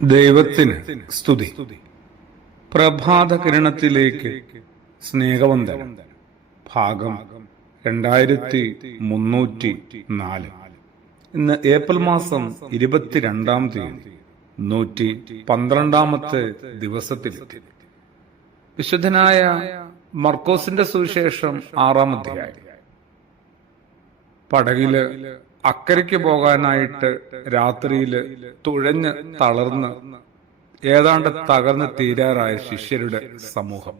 ദൈവത്തിന് സ്തുതി. പ്രഭാത കിരണത്തിലേക്ക് സ്നേഹവന്ദനം. ഭാഗം 2304. ഇന്ന് ഏപ്രിൽ മാസം 22-ാം തീയതി 112-ാമത്തെ ദിവസത്തിലെത്തി. വിശുദ്ധനായ മർക്കോസിന്റെ സുവിശേഷം 6-ാം അധ്യായം. പടകില് അക്കരയ്ക്ക് പോകാനായിട്ട് രാത്രിയില് തുഴഞ്ഞ് തളർന്ന് ഏതാണ്ട് തകർന്ന് തീരാറായ ശിഷ്യരുടെ സമൂഹം.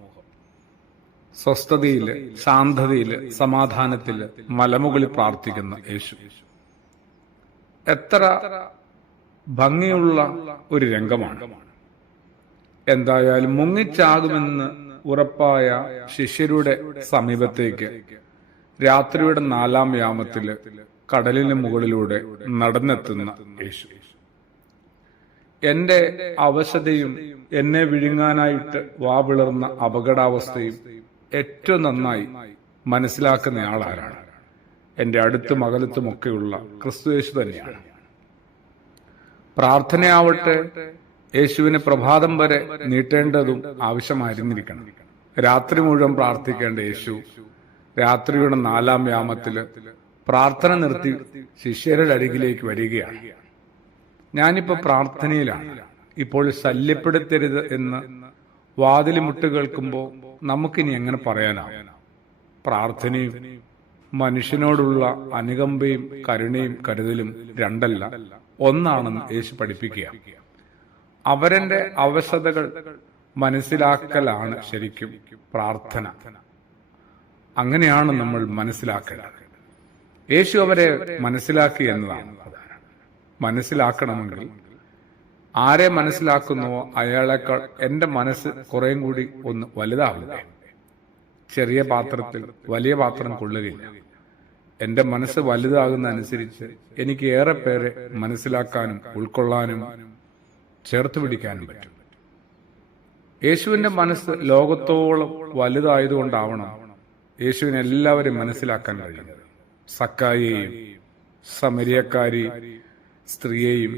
സ്വസ്ഥതയില്, ശാന്തതയില്, സമാധാനത്തില് മലമുകളിൽ പ്രാർത്ഥിക്കുന്ന യേശു. എത്ര ഭംഗിയുള്ള ഒരു രംഗമാണ്. എന്തായാലും മുങ്ങിച്ചാകുമെന്ന് ഉറപ്പായ ശിഷ്യരുടെ സമീപത്തേക്ക് രാത്രിയുടെ 4-ാം യാമത്തില് കടലിന് മുകളിലൂടെ നടന്നെത്തുന്ന യേശു. എന്റെ അവശതയും എന്നെ വിഴുങ്ങാനായിട്ട് വാവിളർന്ന അപകടാവസ്ഥയും ഏറ്റവും നന്നായി മനസ്സിലാക്കുന്ന ആളാരാണ്? എന്റെ അടുത്തും അകലത്തുമൊക്കെയുള്ള ക്രിസ്തു യേശു തന്നെയാണ്. പ്രാർത്ഥനയാവട്ടെ യേശുവിന് പ്രഭാതം വരെ നീട്ടേണ്ടതും ആവശ്യമായിരുന്നിരിക്കണം. രാത്രി മുഴുവൻ പ്രാർത്ഥിക്കേണ്ട യേശു രാത്രിയുടെ 4-ാം യാമത്തില് പ്രാർത്ഥന നിർത്തി ശിഷ്യരുടെ അരികിലേക്ക് വരികയാണ്. ഞാനിപ്പോ പ്രാർത്ഥനയിലാണ്, ഇപ്പോൾ ശല്യപ്പെടുത്തരുത് എന്ന് വാതിൽ മുട്ട് കേൾക്കുമ്പോൾ നമുക്കിനി എങ്ങനെ പറയാനാവും? പ്രാർത്ഥനയും മനുഷ്യനോടുള്ള അനുകമ്പയും കരുണയും കരുതലും രണ്ടല്ല, ഒന്നാണെന്ന് യേശു പഠിപ്പിക്കുക. അവരന്റെ അവശതകൾ മനസ്സിലാക്കലാണ് ശരിക്കും പ്രാർത്ഥന. അങ്ങനെയാണ് നമ്മൾ മനസ്സിലാക്കേണ്ടത്. യേശു അവരെ മനസ്സിലാക്കി എന്നതാണ് പ്രധാനം. മനസ്സിലാക്കണമെങ്കിൽ ആരെ മനസ്സിലാക്കുന്നുവോ അയാളെക്കാൾ എന്റെ മനസ്സ് കുറേയും കൂടി ഒന്ന് വലുതാവില്ല. ചെറിയ പാത്രത്തിൽ വലിയ പാത്രം കൊള്ളുകയില്ല. എന്റെ മനസ്സ് വലുതാകുന്ന അനുസരിച്ച് എനിക്ക് ഏറെ പേരെ മനസ്സിലാക്കാനും ഉൾക്കൊള്ളാനും ചേർത്ത് പിടിക്കാനും പറ്റും. യേശുവിന്റെ മനസ്സ് ലോകത്തോളം വലുതായതുകൊണ്ടാവണം യേശുവിനെ എല്ലാവരും മനസ്സിലാക്കാൻ കഴിയുന്നത്. സക്കായിയെയും സമരിയക്കാരി സ്ത്രീയെയും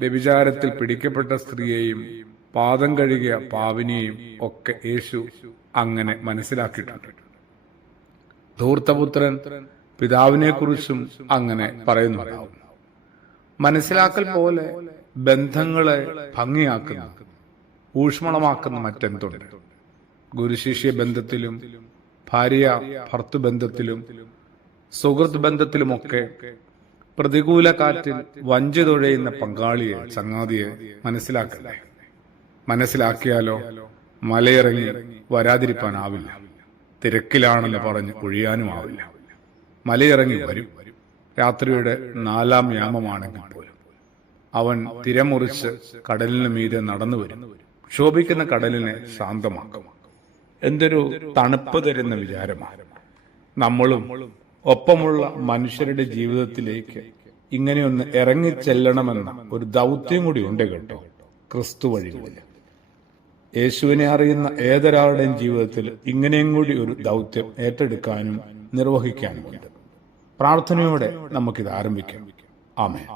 വ്യഭിചാരത്തിൽ പിടിക്കപ്പെട്ട സ്ത്രീയെയും പാദം കഴുകിയ പാവിനിയെയും ഒക്കെ യേശു അങ്ങനെ മനസ്സിലാക്കിയിട്ടുണ്ട്. ധൂർത്തപുത്രൻ പിതാവിനെ കുറിച്ചും അങ്ങനെ പറയുന്നുണ്ടാവും. മനസ്സിലാക്കൽ പോലെ ബന്ധങ്ങളെ ഭംഗിയാക്കുന്ന, ഊഷ്മളമാക്കുന്ന മറ്റെന്തുണ്ട്? ഗുരുശിഷ്യ ബന്ധത്തിലും ഭാര്യ ഭർത്തൃബന്ധത്തിലും സുഹൃത്ത് ബന്ധത്തിലുമൊക്കെ പ്രതികൂല കാറ്റിൽ വഞ്ചിതൊഴയുന്ന പങ്കാളിയെ, ചങ്ങാതിയെ മനസ്സിലാക്കണ്ടേ? മനസ്സിലാക്കിയാലോ മലയിറങ്ങി വരാതിരിക്കാനാവില്ല. തിരക്കിലാണെന്ന് പറഞ്ഞ് ഒഴിയാനുമാവില്ല. മലയിറങ്ങി വരും. രാത്രിയുടെ 4-ാം യാമമാണെങ്കിൽ പോലും അവൻ തിരമുറിച്ച് കടലിന് മീതെ നടന്നു വരും. ക്ഷോഭിക്കുന്ന കടലിനെ ശാന്തമാക്കും. എന്തൊരു തണുപ്പ് തരുന്ന വിചാരമാണ്. നമ്മളും ഒപ്പമുള്ള മനുഷ്യരുടെ ജീവിതത്തിലേക്ക് ഇങ്ങനെയൊന്ന് ഇറങ്ങിച്ചെല്ലണമെന്ന ഒരു ദൗത്യം കൂടി ഉണ്ട് കേട്ടോ. ക്രിസ്തു വഴികളിൽ യേശുവിനെ അറിയുന്ന ഏതൊരാളുടെയും ജീവിതത്തിൽ ഇങ്ങനെയും കൂടി ഒരു ദൗത്യം ഏറ്റെടുക്കാനും നിർവഹിക്കാനുമുണ്ട്. പ്രാർത്ഥനയോടെ നമുക്കിത് ആരംഭിക്കാം. ആമേൻ.